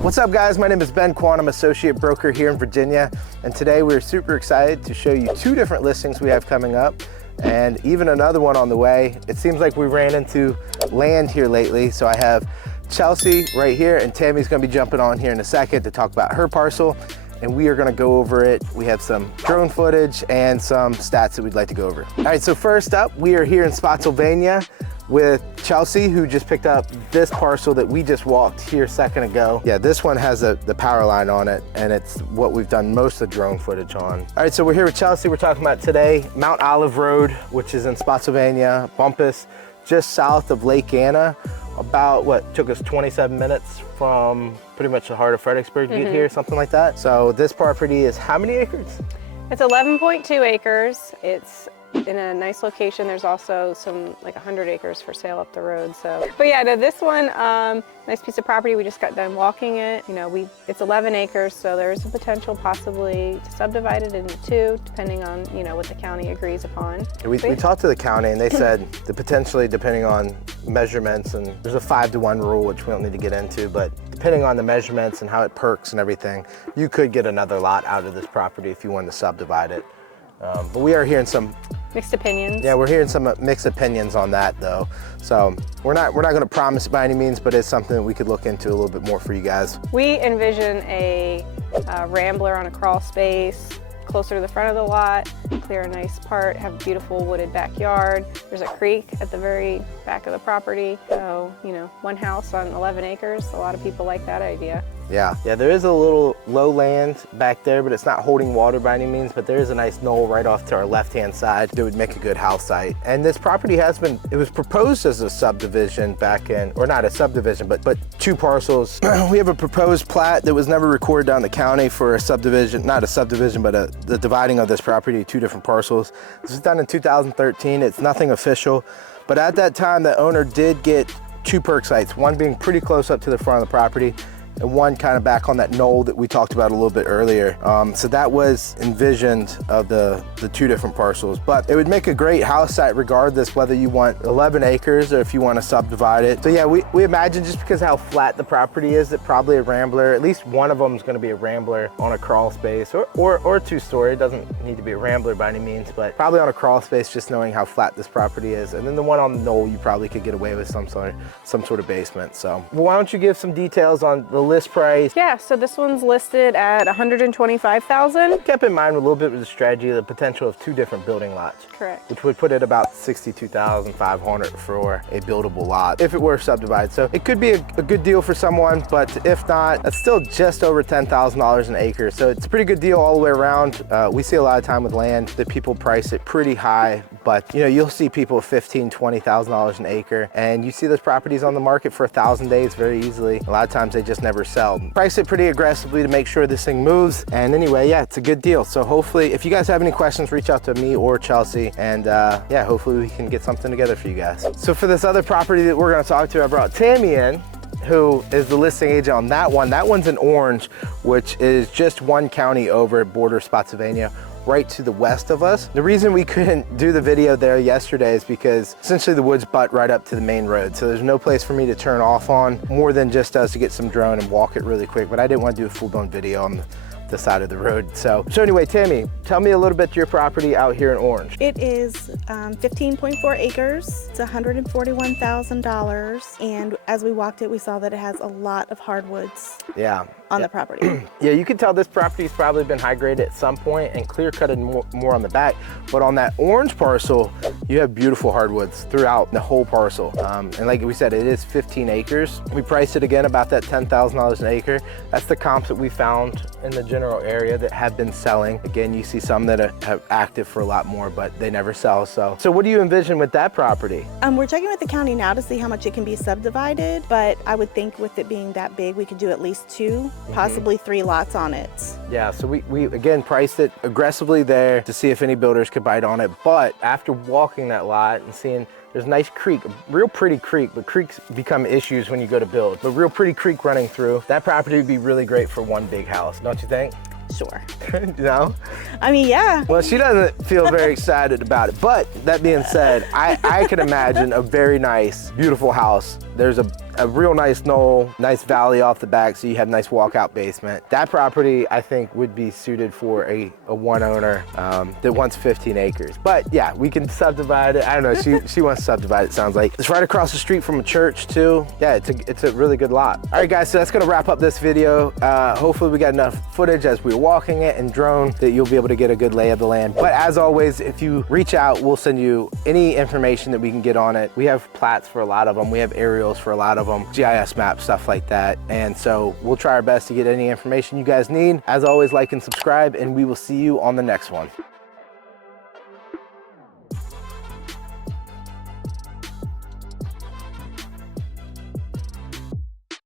What's up guys, my name is Ben Quann. I'm associate broker here in Virginia, and today we're super excited to show you two different listings we have coming up and even another one on the way. It seems like we ran into land here lately, so I have Chelsea right here and Tammy's gonna be jumping on here in a second to talk about her parcel, and we are gonna go over it. We have some drone footage and some stats that we'd like to go over. All right, so first up, we are here in Spotsylvania with Chelsea, who just picked up this parcel that we just walked here a second ago. Yeah, this one has the power line on it, and it's what we've done most of the drone footage on. All right, so we're here with Chelsea. We're talking about today Mount Olive Road, which is in Spotsylvania, Bumpus, just south of Lake Anna. About what took us 27 minutes from pretty much the heart of Fredericksburg to get here, something like that. So this property is how many acres? It's 11.2 acres. It's in a nice location. There's also some like 100 acres for sale up the road. So, but yeah, no, this one, nice piece of property. We just got done walking it. You know, it's 11 acres, so there's a potential possibly to subdivide it into two, depending on, you know, what the county agrees upon. We talked to the county and they said that potentially depending on measurements, and there's a 5-to-1 rule, which we don't need to get into, but depending on the measurements and how it perks and everything, you could get another lot out of this property if you wanted to subdivide it. But we are hearing some mixed opinions. Yeah, we're hearing some mixed opinions on that though. So we're not going to promise it by any means, but it's something that we could look into a little bit more for you guys. We envision a rambler on a crawl space closer to the front of the lot, clear a nice part, have a beautiful wooded backyard. There's a creek at the very back of the property. So, you know, one house on 11 acres. A lot of people like that idea. Yeah, there is a little low land back there, but it's not holding water by any means, but there is a nice knoll right off to our left-hand side that would make a good house site. And this property it was proposed as a subdivision back in, or not a subdivision, but two parcels. We have a proposed plat that was never recorded down the county for a subdivision, not a subdivision, but the dividing of this property, two different parcels. This was done in 2013, it's nothing official, but at that time the owner did get two perk sites, one being pretty close up to the front of the property, and one kind of back on that knoll that we talked about a little bit earlier. So that was envisioned of the two different parcels, but it would make a great house site regardless whether you want 11 acres or if you want to subdivide it. So yeah, we imagine just because how flat the property is that probably a rambler, at least one of them is going to be a rambler on a crawl space or a two-story. It doesn't need to be a rambler by any means, but probably on a crawl space, just knowing how flat this property is. And then the one on the knoll, you probably could get away with some sort of basement. So why don't you give some details on the list price? Yeah, so this one's listed at $125,000. Kept in mind a little bit with the strategy, the potential of two different building lots. Correct. Which would put it about $62,500 for a buildable lot if it were subdivided. So it could be a good deal for someone, but if not, that's still just over $10,000 an acre. So it's a pretty good deal all the way around. We see a lot of time with land that people price it pretty high, but you know, you'll see people $15,000, $20,000 an acre, and you see those properties on the market for 1,000 days very easily. A lot of times they just never sell. Price it pretty aggressively to make sure this thing moves. And anyway, yeah, it's a good deal. So hopefully, if you guys have any questions, reach out to me or Chelsea, and yeah, hopefully we can get something together for you guys. So for this other property that we're gonna talk to, I brought Tammy in, who is the listing agent on that one. That one's in Orange, which is just one county over at border Spotsylvania, right to the west of us. The reason we couldn't do the video there yesterday is because essentially the woods butt right up to the main road. So there's no place for me to turn off on more than just us to get some drone and walk it really quick. But I didn't want to do a full-blown video on the side of the road. So anyway, Tammy, tell me a little bit to your property out here in Orange. It is 15.4 acres. It's $141,000. And as we walked it, we saw that it has a lot of hardwoods on the property. Yeah, you can tell this property's probably been high graded at some point and clear cutted more on the back. But on that orange parcel, you have beautiful hardwoods throughout the whole parcel. And like we said, it is 15 acres. We priced it again about that $10,000 an acre. That's the comps that we found in the general area that have been selling. Again, you see some that have active for a lot more, but they never sell. So what do you envision with that property? We're checking with the county now to see how much it can be subdivided, but I would think with it being that big, we could do at least two, possibly 3 lots on it. Yeah, so we again priced it aggressively there to see if any builders could bite on it. But after walking that lot and seeing there's a nice creek, a real pretty creek, but creeks become issues when you go to build. But real pretty creek running through, that property would be really great for one big house, don't you think? Sure. You know? I mean, yeah. Well, she doesn't feel very excited about it. But that being said, I can imagine a very nice, beautiful house. There's a a real nice knoll, nice valley off the back, so you have nice walkout basement. That property, I think, would be suited for a one owner that wants 15 acres. But yeah, we can subdivide it. I don't know, she wants to subdivide it, sounds like. It's right across the street from a church too. Yeah, it's a really good lot. All right guys, so that's gonna wrap up this video. Hopefully we got enough footage as we were walking it and drone that you'll be able to get a good lay of the land. But as always, if you reach out, we'll send you any information that we can get on it. We have plats for a lot of them. We have aerials for a lot of them, GIS maps, stuff like that. And so we'll try our best to get any information you guys need. As always, like and subscribe, and we will see you on the next one.